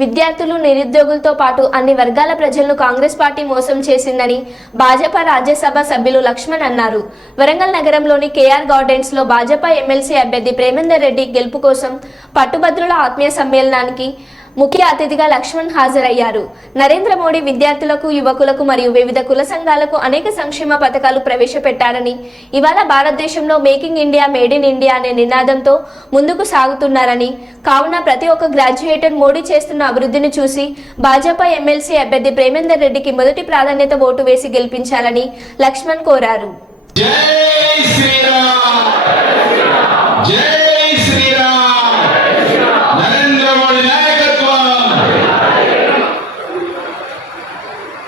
విద్యార్థులు నిరుద్యోగులతో పాటు అన్ని వర్గాల ప్రజలను కాంగ్రెస్ పార్టీ మోసం చేసిందని భాజపా రాజ్యసభ సభ్యులు లక్ష్మణ్ అన్నారు. వరంగల్ నగరంలోని కేఆర్ గార్డెన్స్ లో భాజపా ఎమ్మెల్సీ అభ్యర్థి ప్రేమేందర్ రెడ్డి గెలుపు కోసం పట్టుభద్రుల ఆత్మీయ సమ్మేళనానికి ముఖ్య అతిథిగా లక్ష్మణ్ హాజరయ్యారు. నరేంద్ర మోడీ విద్యార్థులకు, యువకులకు మరియు వివిధ కుల సంఘాలకు అనేక సంక్షేమ పథకాలు ప్రవేశపెట్టారని, ఇవాళ భారతదేశంలో making India, made in India అనే నినాదంతో ముందుకు సాగుతున్నారని, కావున ప్రతి ఒక్క గ్రాడ్యుయేటర్ మోడీ చేస్తున్న అభివృద్ధిని చూసి భాజపా ఎమ్మెల్సీ అభ్యర్థి ప్రేమేందర్ రెడ్డికి మొదటి ప్రాధాన్యత ఓటు వేసి గెలిపించాలని లక్ష్మణ్ కోరారు.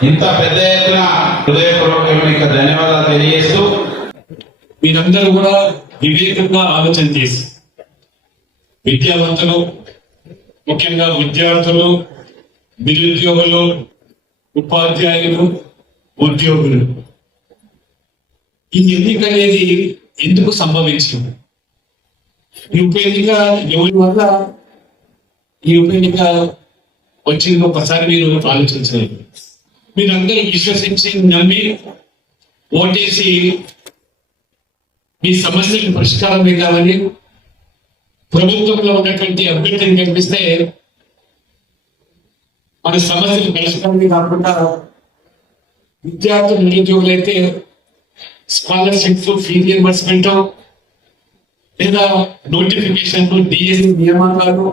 ఇంత పెద్ద ఎత్తున హృదయపూర్వకమైన ధన్యవాదాలు తెలియజేస్తూ, మీరందరూ కూడా వివేకంగా ఆలోచన చేసి విద్యావంతులు, ముఖ్యంగా విద్యార్థులు, నిరుద్యోగులు, ఉపాధ్యాయులు, ఉద్యోగులు, ఈ ఎన్నిక అనేది ఎందుకు సంభవించింది? ఈ ఉప ఎన్నిక ఎవరి వల్ల ఈ ఉప ఎన్నిక వచ్చింది ఒకసారి మీరు ఆలోచించలేదు. మీరందరూ విశ్వసించి నమ్మి ఓటేసి మీ సమస్యలకు పరిష్కారం కావాలని ప్రభుత్వంలో ఉన్నటువంటి అభ్యర్థిని కనిపిస్తే మన సమస్యలు పరిష్కారం కాకుండా విద్యార్థులు, నిరుద్యోగులైతే స్కాలర్షిప్స్, ఫీ రియంబర్స్మెంట్ లేదా నోటిఫికేషన్, డిఎస్సి నియామకాలు,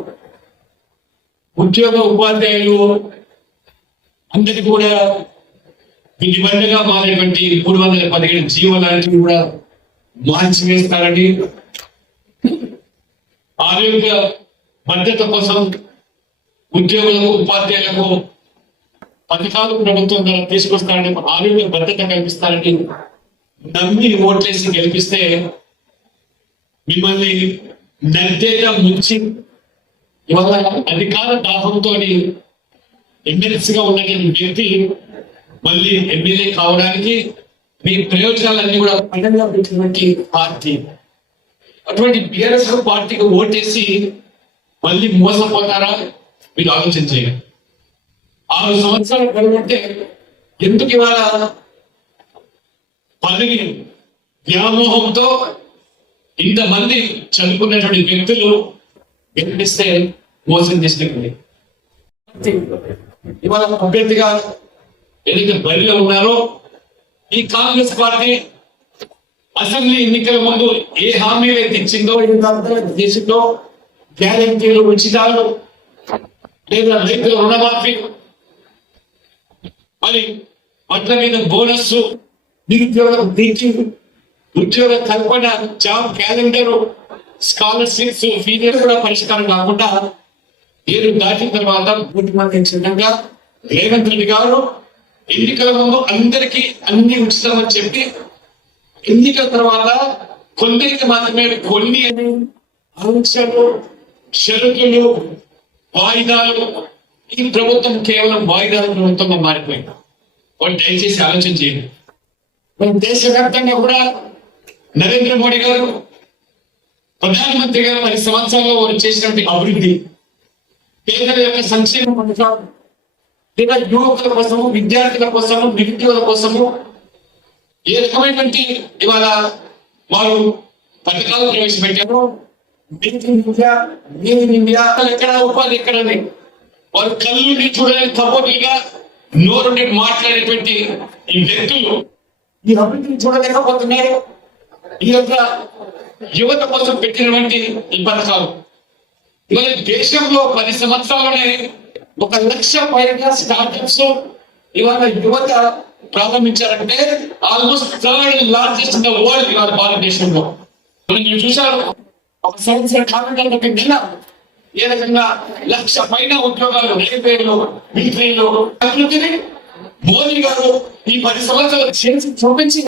ఉద్యోగ ఉపాధ్యాయులు అందరికి కూడా నిబంధనగా మారేటువంటి 317 జీవనాన్ని కూడా మార్చివేస్తారని, ఆరోగ్య భద్రత కోసం ఉద్యోగులకు, ఉపాధ్యాయులకు పథకాలు ప్రభుత్వం ద్వారా తీసుకొస్తారని, ఆరోగ్య భద్రత కల్పిస్తారని నమ్మి ఓట్లేసి గెలిపిస్తే మిమ్మల్ని నద్దేగా ముంచి ఇవాళ అధికార దాహంతో ఎమ్మెల్సీగా ఉన్నటువంటి వ్యక్తి మళ్ళీ ఎమ్మెల్యే కావడానికి మీ ప్రయోజనాలన్నీ కూడా పదంగా పెట్టినటువంటి పార్టీ, అటువంటి బిఆర్ఎస్ పార్టీకి ఓటేసి మళ్ళీ మోసపోతారా? మీరు ఆలోచించండి. 6 సంవత్సరాలు గడవంటే ఎందుకు ఇవాళ పదవి వ్యామోహంతో ఇంతమంది చదువుకున్నటువంటి వ్యక్తులు గెలిపిస్తే మోసం చేసినటువంటి ఇవాళ అభ్యర్థిగా ఏదైతే బరిలో ఉన్నారో ఈ కాంగ్రెస్ పార్టీ అసెంబ్లీ ఎన్నికల ముందు ఏ హామీలు అయితే ఇచ్చిందో, దేశంలో గ్యారెంటీలు, ఉచితాలు, లేదా రైతుల రుణమాఫీ, మరి పట్ల మీద బోనస్, నిరుద్యోగ టీచింగ్, ఉద్యోగ కల్పన, జాబ్ క్యాలెండర్, స్కాలర్షిప్స్, ఫీజులు కూడా పరిష్కారం కాకుండా 7 దాటిన తర్వాత సిద్ధంగా రేవంత్ రెడ్డి గారు ఎన్నికల ముందు అందరికీ అన్ని ఉచితమని చెప్పి ఎన్నికల తర్వాత కొందరికి మాత్రమే కొన్ని ఆంక్షలు, షరతులు, వాయిదాలు, ఈ ప్రభుత్వం కేవలం వాయిదాల ప్రభుత్వంగా మారిపోయింది. వాళ్ళు దయచేసి ఆలోచన చేయండి. మన దేశవ్యాప్తంగా కూడా నరేంద్ర మోడీ గారు ప్రధానమంత్రి గారు 10 సంవత్సరాల్లో వారు చేసినటువంటి అభివృద్ధి, పేదల యొక్క సంక్షేమ పథకాలు, లేదా యువకుల కోసము, విద్యార్థుల కోసము, నిరుద్యోగుల కోసము ఏ రకమైనటువంటి ఇవాళ వారు పథకాలు ప్రవేశపెట్టారు. ఎక్కడ ఉపాధి ఎక్కడని వారు కళ్ళు చూడలేని కబోర్లుగా నోరుండి మాట్లాడేటువంటి ఈ వ్యక్తులు ఈ అభివృద్ధిని చూడలేకపోతున్నారు. ఈ యొక్క యువత కోసం పెట్టినటువంటి ఈ పథకాలు ఇవాళ దేశంలో 10 సంవత్సరాలనే 1 లక్ష పైగా స్టార్టప్స్ ఇవాళ యువత ప్రారంభించారంటే almost 3rd largest in the world ఇవాళ భారతదేశంలో. మీరు చూశారు, 1 సంవత్సరం కాలంలో కింద ఏ రకంగా 1 లక్ష పైన ఉద్యోగాలు రైల్వేలు, మిలిటరీలు అభివృద్ధిని మోదీ గారు ఈ 10 సంవత్సరాలు చేసి చూపించి